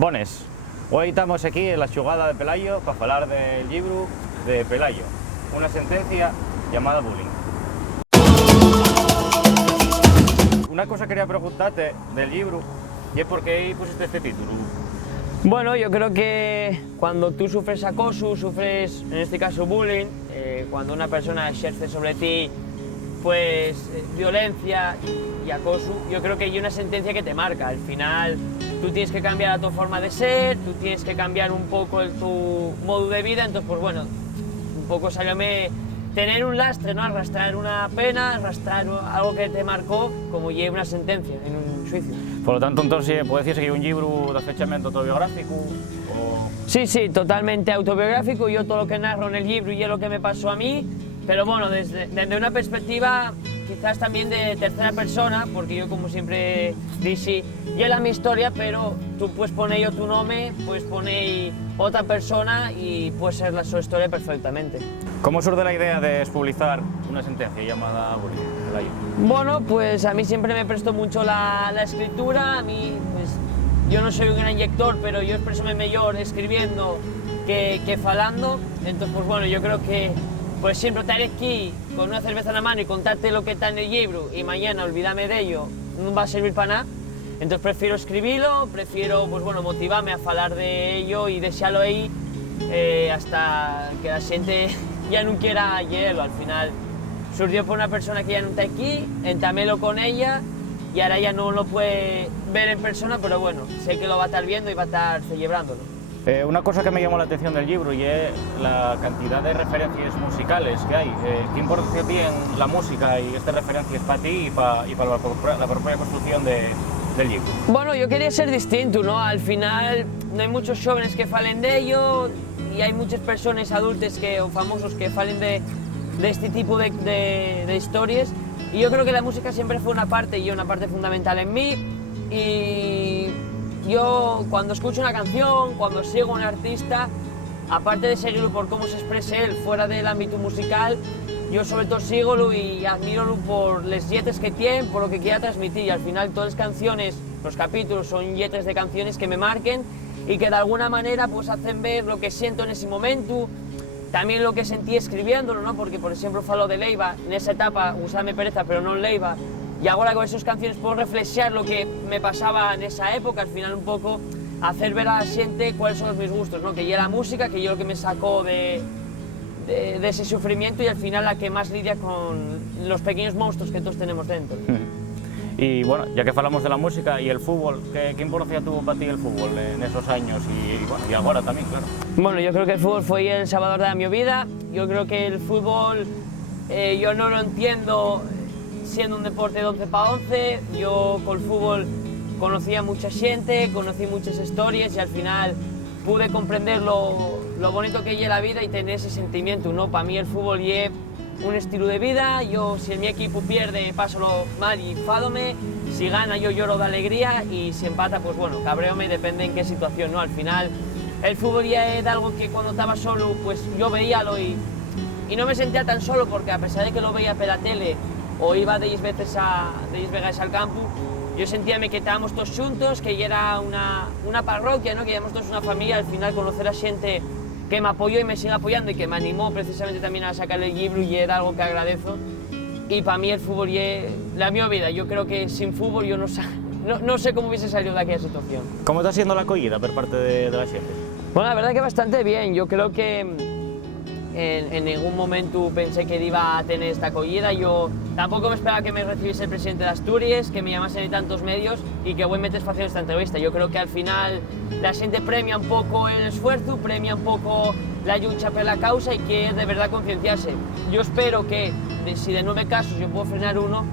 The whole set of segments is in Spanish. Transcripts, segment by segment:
Bones, hoy estamos aquí en la xugada de Pelayo para falar del libro de Pelayo, una sentencia llamada Bullying. Una cosa quería preguntarte del libro y es por qué pusiste este título. Bueno, yo creo que cuando tú sufres acoso, sufres en este caso bullying, cuando una persona ejerce sobre ti pues violencia y acoso, yo creo que hay una sentencia que te marca. Al final tú tienes que cambiar tu forma de ser, tú tienes que cambiar un poco tu modo de vida, entonces pues bueno, un poco salióme tener un lastre, ¿no? Arrastrar una pena, arrastrar algo que te marcó como lleva una sentencia en un juicio. Por lo tanto, entonces, puede decirse que es un libro de fechamiento autobiográfico o... Sí, totalmente autobiográfico. Yo todo lo que narro en el libro y es lo que me pasó a mí, pero bueno, desde una perspectiva quizás también de tercera persona, porque yo como siempre dije, y era mi historia, pero tú puedes poner yo tu nombre, puedes poner otra persona y puede ser la su historia perfectamente. ¿Cómo surge la idea de publicar una sentencia llamada Bullying, Pelayo? Bueno, pues a mí siempre me prestó mucho la escritura. A mí, pues, yo no soy un gran lector, pero yo expresome mejor escribiendo que falando. Entonces, pues bueno, yo creo que pues siempre estar aquí con una cerveza en la mano y contarte lo que está en el libro y mañana olvidarme de ello no va a servir para nada. Entonces prefiero escribirlo, prefiero pues bueno, motivarme a hablar de ello y desearlo ahí hasta que la gente ya no quiera leerlo. Al final surgió por una persona que ya no está aquí, entamélo con ella y ahora ya no lo puede ver en persona, pero bueno, sé que lo va a estar viendo y va a estar celebrándolo. Una cosa que me llamó la atención del libro y es la cantidad de referencias musicales que hay. ¿Qué importancia tiene la música y estas referencias para ti y para la propia construcción del libro? Bueno, yo quería ser distinto, ¿no? Al final no hay muchos jóvenes que falen de ello y hay muchas personas adultas o famosos que falen de este tipo de historias, y yo creo que la música siempre fue una parte fundamental en mí. Y yo cuando escucho una canción, cuando sigo a un artista, aparte de seguirlo por cómo se exprese él fuera del ámbito musical, yo sobre todo sígolo y admiro por las letras que tiene, por lo que quiera transmitir, y al final todas las canciones, los capítulos son letras de canciones que me marquen y que de alguna manera pues hacen ver lo que siento en ese momento, también lo que sentí escribiéndolo, ¿no? Porque por ejemplo falo de Leiva, en esa etapa usame pereza pero no Leiva, y ahora con esas canciones puedo reflexionar lo que me pasaba en esa época, al final un poco hacer ver a la gente cuáles son mis gustos, ¿no? Que ya la música, que yo lo que me sacó de ese sufrimiento y al final la que más lidia con los pequeños monstruos que todos tenemos dentro. Y bueno, ya que hablamos de la música y el fútbol, ¿qué importancia tuvo para ti el fútbol en esos años y, bueno, y ahora también, claro? Bueno, yo creo que el fútbol fue el salvador de mi vida. Yo creo que el fútbol yo no lo entiendo siendo un deporte de 11 para 11, yo con el fútbol conocí a mucha gente, conocí muchas historias y al final pude comprender lo bonito que es la vida y tener ese sentimiento, ¿no? Para mí el fútbol es un estilo de vida. Yo, si mi equipo pierde, paso mal y enfádome, si gana yo lloro de alegría y si empata, pues bueno, cabreome, depende en qué situación, ¿no? Al final el fútbol ya es algo que cuando estaba solo, pues yo veíalo y no me sentía tan solo, porque a pesar de que lo veía por la tele o iba 10 veces al campo, yo sentíame que estábamos todos juntos, que ya era una parroquia, ¿no? Que éramos todos una familia. Al final conocer a gente que me apoyó y me sigue apoyando y que me animó precisamente también a sacar el libro y era algo que agradezco. Y para mí el fútbol es la mi vida. Yo creo que sin fútbol yo no sé cómo hubiese salido de aquella situación. ¿Cómo está siendo la acogida por parte de la gente? Bueno, la verdad que bastante bien. Yo creo que en ningún momento pensé que iba a tener esta acogida. Yo tampoco me esperaba que me recibiese el presidente de Asturias, que me llamasen de tantos medios y que voy a meter espacio en esta entrevista. Yo creo que al final la gente premia un poco el esfuerzo, premia un poco la lucha por la causa y que de verdad concienciarse. Yo espero que si de 9 casos yo puedo frenar uno,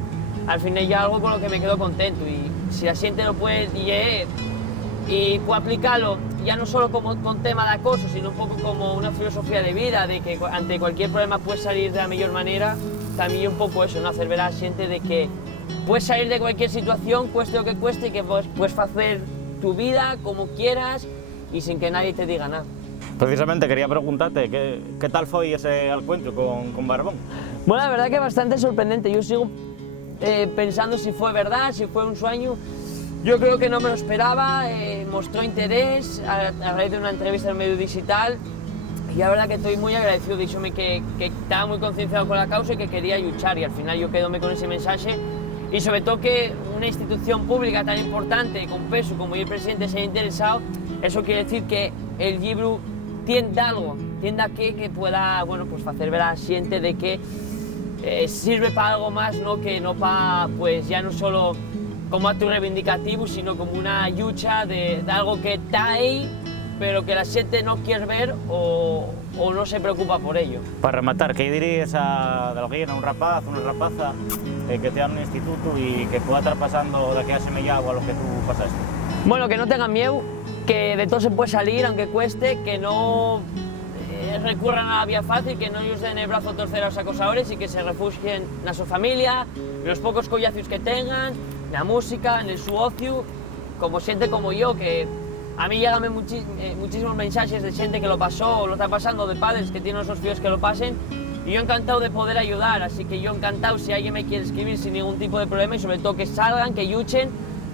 al final ya algo con lo que me quedo contento, y si la gente lo puede leer y puede aplicarlo ya no solo como con tema de acoso, sino un poco como una filosofía de vida, de que ante cualquier problema puedes salir de la mejor manera, también un poco eso, ¿no? Hacer ver a la gente de que puedes salir de cualquier situación, cueste lo que cueste, y que puedes hacer tu vida como quieras y sin que nadie te diga nada. Precisamente quería preguntarte, ¿qué tal fue ese encuentro con Barbón? Bueno, la verdad que bastante sorprendente. Yo sigo pensando si fue verdad, si fue un sueño. Yo creo que no me lo esperaba, mostró interés a raíz de una entrevista en medio digital y la verdad que estoy muy agradecido, díxome que estaba muy concienciado con la causa y que quería luchar y al final yo quedome con ese mensaje y sobre todo que una institución pública tan importante, con peso como el presidente se haya interesado, eso quiere decir que el libro tiende algo, tiende a que pueda, bueno, pues hacer ver a la xente de que sirve para algo más, ¿no? Que no para, pues ya no solo como acto reivindicativo, sino como una lucha de algo que está ahí, pero que la gente no quiere ver o no se preocupa por ello. Para rematar, ¿qué dirías a alguien, a un rapaz, una rapaza que te dan un instituto y que pueda estar pasando de aquí a semellado a lo que tú pasaste? Bueno, que no tengan miedo, que de todo se puede salir, aunque cueste, que no recurran a la vía fácil, que no usen el brazo torcer a los acosadores y que se refugien en su familia, en los pocos collacios que tengan, en la música, en el su ocio, como gente como yo, que a mí llegan muchísimos mensajes de gente que lo pasó o lo está pasando, de padres que tienen esos hijos que lo pasen, y yo encantado de poder ayudar, así que yo encantado si alguien me quiere escribir sin ningún tipo de problema y sobre todo que salgan, que luchen,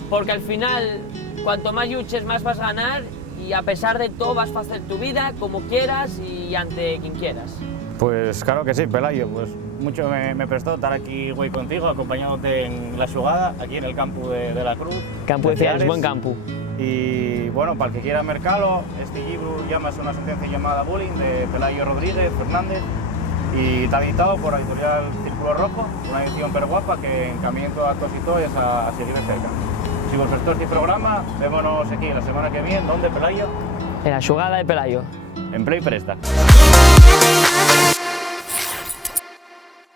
porque al final cuanto más luches más vas a ganar y a pesar de todo vas a hacer tu vida como quieras y ante quien quieras. Pues claro que sí, Pelayo, pues mucho me prestó estar aquí hoy contigo, acompañándote en la xugada, aquí en el campo de la Cruz. Campo de Ciales, buen campo. Y bueno, para el que quiera mercarlo, este libro llamas una sentencia llamada Bullying de Pelayo Rodríguez Fernández y está editado por la editorial Círculo Rojo, una edición pero guapa que encamiento a todos y todas a seguir de cerca. Si vos gustó este programa, vémonos aquí la semana que viene. ¿Dónde, Pelayo? En la xugada de Pelayo. En Play Presta.